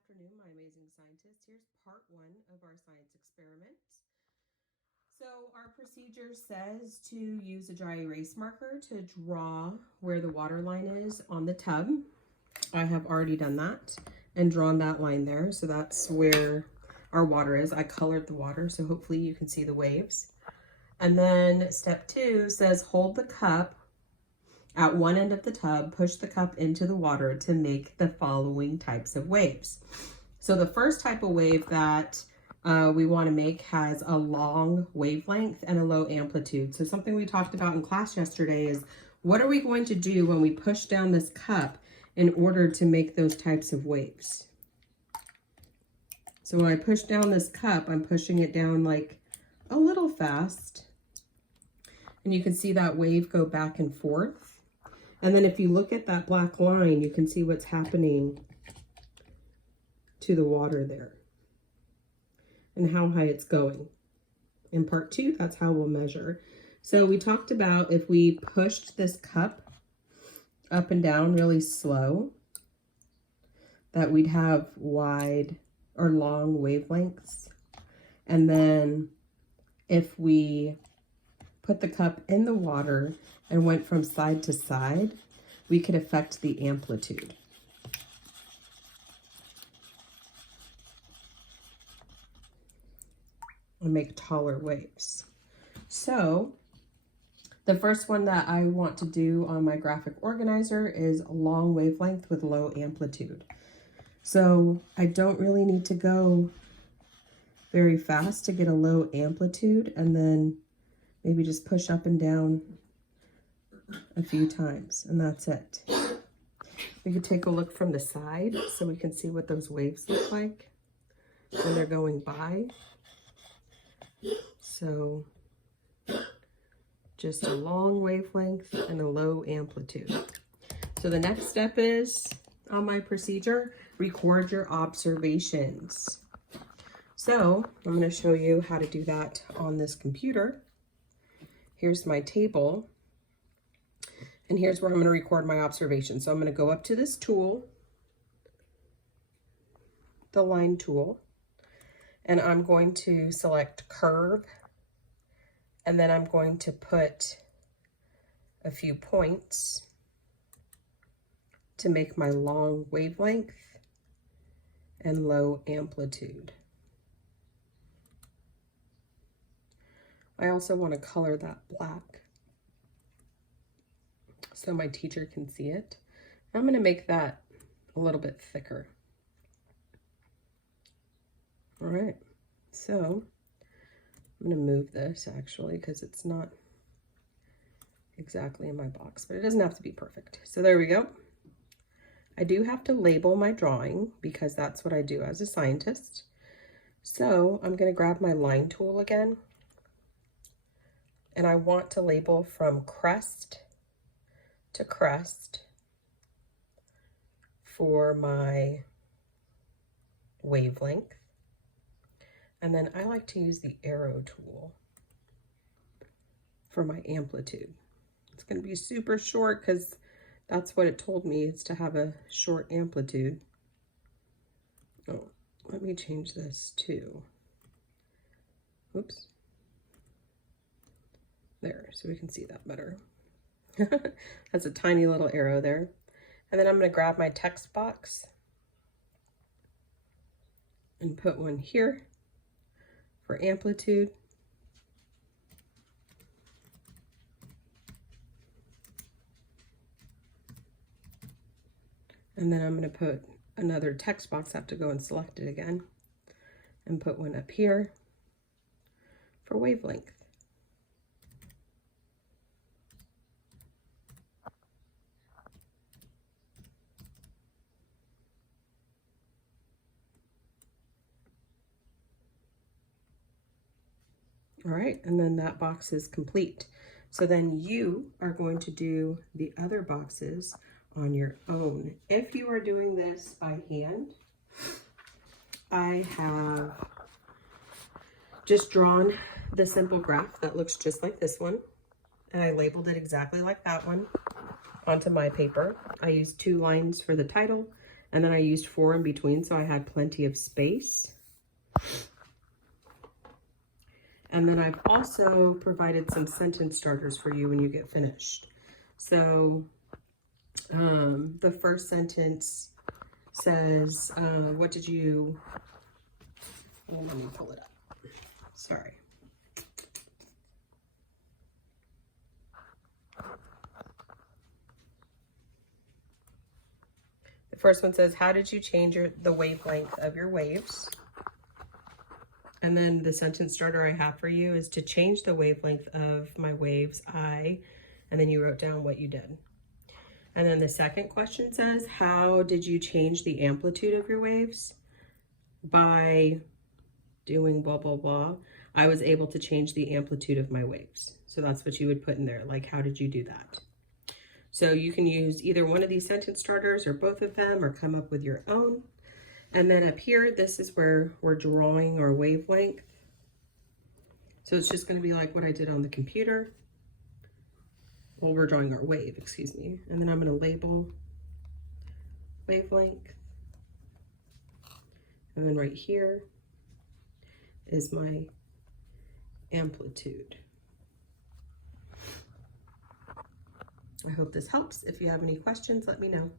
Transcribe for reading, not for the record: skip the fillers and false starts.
afternoon, my amazing scientists. Here's part one of our science experiment. So our procedure says to use a dry erase marker to draw where the water line is on the tub. I have already done that and drawn that line there. So that's where our water is. I colored the water, so hopefully you can see the waves. And then step 2 says hold the cup at one end of the tub, push the cup into the water to make the following types of waves. So the first type of wave that we want to make has a long wavelength and a low amplitude. So something we talked about in class yesterday is what are we going to do when we push down this cup in order to make those types of waves? So when I push down this cup, I'm pushing it down like a little fast. And you can see that wave go back and forth. And then if you look at that black line, you can see what's happening to the water there and how high it's going. In part 2, that's how we'll measure. So we talked about if we pushed this cup up and down really slow, that we'd have wide or long wavelengths. And then if we put the cup in the water and went from side to side, we could affect the amplitude. And make taller waves. So the first one that I want to do on my graphic organizer is a long wavelength with low amplitude. So I don't really need to go very fast to get a low amplitude, and then maybe just push up and down a few times, and that's it. We could take a look from the side so we can see what those waves look like when they're going by. So just a long wavelength and a low amplitude. So the next step is, on my procedure, record your observations. So I'm going to show you how to do that on this computer. Here's my table, and here's where I'm going to record my observations. So I'm going to go up to this tool, the line tool, and I'm going to select curve, and then I'm going to put a few points to make my long wavelength and low amplitude. I also want to color that black so my teacher can see it. I'm going to make that a little bit thicker. All right, so I'm going to move this actually because it's not exactly in my box, but it doesn't have to be perfect. So there we go. I do have to label my drawing because that's what I do as a scientist. So I'm going to grab my line tool again, and I want to label from crest to crest for my wavelength. And then I like to use the arrow tool for my amplitude. It's going to be super short because that's what it told me, is to have a short amplitude. Oh, let me change this too. Oops. There, so we can see that better. That's a tiny little arrow there. And then I'm going to grab my text box and put one here for amplitude. And then I'm going to put another text box. I have to go and select it again and put one up here for wavelength. All right, and then that box is complete. So then you are going to do the other boxes on your own. If you are doing this by hand, I have just drawn the simple graph that looks just like this one, and I labeled it exactly like that one onto my paper. I used 2 lines for the title And then I used 4 in between, so I had plenty of space. And then I've also provided some sentence starters for you when you get finished. So the first sentence says, what did you, oh, let me pull it up. Sorry. The first one says, how did you change the wavelength of your waves? And then the sentence starter I have for you is to change the wavelength of my waves, and then you wrote down what you did. And then the second question says, how did you change the amplitude of your waves? By doing blah, blah, blah. I was able to change the amplitude of my waves. So that's what you would put in there, like, how did you do that? So you can use either one of these sentence starters or both of them, or come up with your own. And then up here, this is where we're drawing our wavelength. So it's just going to be like what I did on the computer. Well, we're drawing our wave, excuse me. And then I'm going to label wavelength. And then right here is my amplitude. I hope this helps. If you have any questions, let me know.